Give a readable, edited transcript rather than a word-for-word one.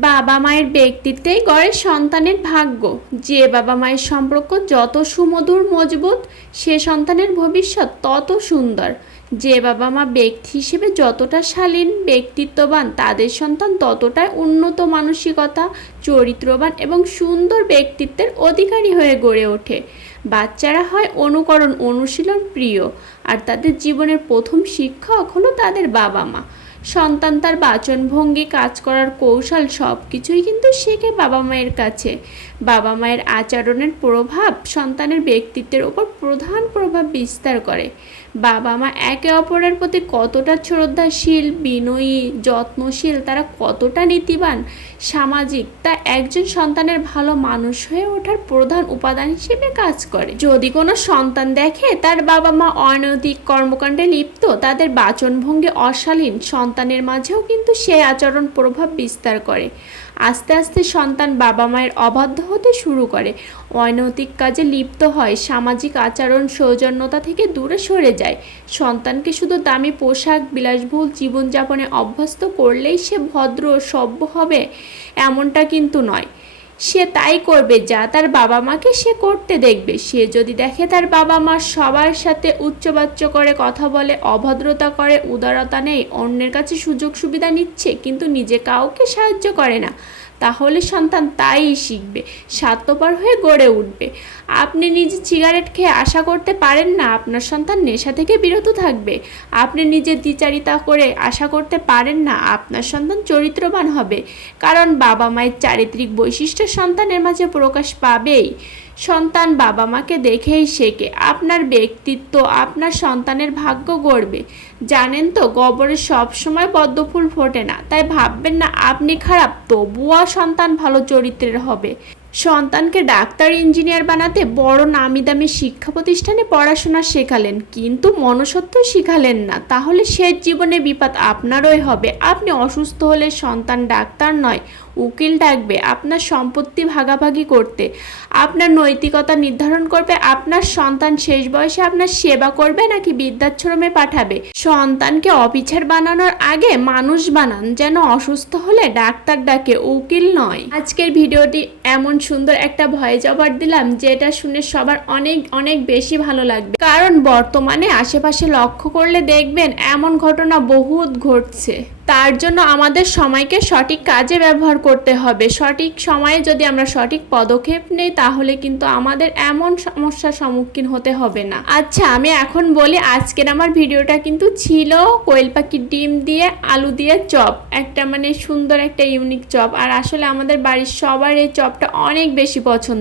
বাবা মায়ের ব্যক্তিত্বেই গড়ে সন্তানের ভাগ্য। যে বাবা মায়ের সম্পর্ক যত সুমধুর মজবুত, সে সন্তানের ভবিষ্যৎ তত সুন্দর। যে বাবা মা ব্যক্তি হিসেবে যতটা শালীন ব্যক্তিত্ববান, তাদের সন্তান ততটাই উন্নত মানসিকতা, চরিত্রবান এবং সুন্দর ব্যক্তিত্বের অধিকারী হয়ে গড়ে ওঠে। বাচ্চারা হয় অনুকরণ অনুশীলন প্রিয়, আর তাদের জীবনের প্রথম শিক্ষক হলো তাদের বাবা মা। সন্তান তার বাচনভঙ্গি, কাজ করার কৌশল সব কিছুই কিন্তু শেখে বাবা মায়ের কাছে। বাবা মায়ের আচরণের প্রভাব সন্তানের ব্যক্তিত্বের উপর প্রধান প্রভাব বিস্তার করে। বাবা মা একে অপরের প্রতি কতটা শ্রদ্ধাশীল, বিনয়ী, যত্নশীল, তারা কতটা নীতিবান, সামাজিক, তা একজন সন্তানের ভালো মানুষ হয়ে ওঠার প্রধান উপাদান হিসেবে কাজ করে। যদি কোনো সন্তান দেখে তার বাবা মা অনৈতিক কর্মকাণ্ডে লিপ্ত, তাদের বাচনভঙ্গি অশালীন, সন্তানের মাঝেও কিন্তু সেই আচরণ প্রভাব বিস্তার করে। আস্তে আস্তে সন্তান বাবা মায়ের অবাধ্য হতে শুরু করে, অনৈতিক কাজে লিপ্ত হয়, সামাজিক আচরণ সৌজন্যতা থেকে দূরে সরে যায়। সন্তানকে শুধু দামি পোশাক, বিলাসবহুল জীবনযাপনে অভ্যস্ত করলেই সে ভদ্র সভ্য হবে, এমনটা কিন্তু নয়। সে তাই করবে যা তার বাবা মাকে সে করতে দেখবে। সে যদি দেখে তার বাবা মা সবার সাথে উচ্চবাচ্য করে কথা বলে, অভদ্রতা করে, উদারতা নেই, অন্যের কাছে সুযোগ সুবিধা নিচ্ছে কিন্তু নিজে কাউকে সাহায্য করে না, তাহলে সন্তান তাই শিখবে, স্বার্থপর হয়ে গড়ে উঠবে। আপনি নিজে সিগারেট খেয়ে আশা করতে পারেন না আপনার সন্তান নেশা থেকে বিরত থাকবে। আপনি নিজে দ্বিচারিতা করে আশা করতে পারেন না আপনার সন্তান চরিত্রবান হবে, কারণ বাবা মায়ের চারিত্রিক বৈশিষ্ট্য সন্তানের মাঝে প্রকাশ পাবেই। সন্তান বাবা মাকে দেখেই শেখে। আপনার ব্যক্তিত্ব আপনার সন্তানের ভাগ্য গড়বে। জানেন তো, গোবরে সবসময় পদ্ম ফুল ফোটে না, তাই ভাববেন না আপনি খারাপ, তবুও সন্তান ভালো চরিত্রের হবে। সন্তানকে ডাক্তার, ইঞ্জিনিয়ার বানাতে বড় নামি দামি শিক্ষা প্রতিষ্ঠানে পড়াশোনা শেখালেন, কিন্তু মনুষ্যত্ব শিখালেন না, তাহলে শেষ জীবনে বিপদ আপনারই হবে। আপনি অসুস্থ হলে সন্তান ডাক্তার নয়, উকিল ডাকবে আপনার সম্পত্তি ভাগাভাগি করতে। আপনার নৈতিকতা নির্ধারণ করবে আপনার সন্তান শেষ বয়সে আপনার সেবা করবে নাকি বৃদ্ধাশ্রমে পাঠাবে। সন্তানকে অফিসার বানানোর আগে মানুষ বানান, যেন অসুস্থ হলে ডাক্তার ডাকে, উকিল নয়। আজকের ভিডিওটি এমন সুন্দর একটা ভয়েস ওভার দিলাম যেটা শুনে সবার অনেক অনেক বেশি ভালো লাগবে, কারণ বর্তমানে আশেপাশে লক্ষ্য করলে দেখবেন এমন ঘটনা বহুত ঘটছে। তার জন্য আমাদের সময়কে সঠিক কাজে ব্যবহার করতে হবে। সঠিক সময়ে যদি আমরা সঠিক পদক্ষেপ নেই, তাহলে কিন্তু আমাদের এমন সমস্যার সম্মুখীন হতে হবে না। আচ্ছা, আমি এখন বলি, আজকের আমার ভিডিওটা কিন্তু ছিল কোয়েল পাখির ডিম দিয়ে আলু দিয়ে চপ, একটা মানে সুন্দর একটা ইউনিক চপ। আর আসলে আমাদের বাড়ির সবার এই চপটা অনেক বেশি পছন্দ।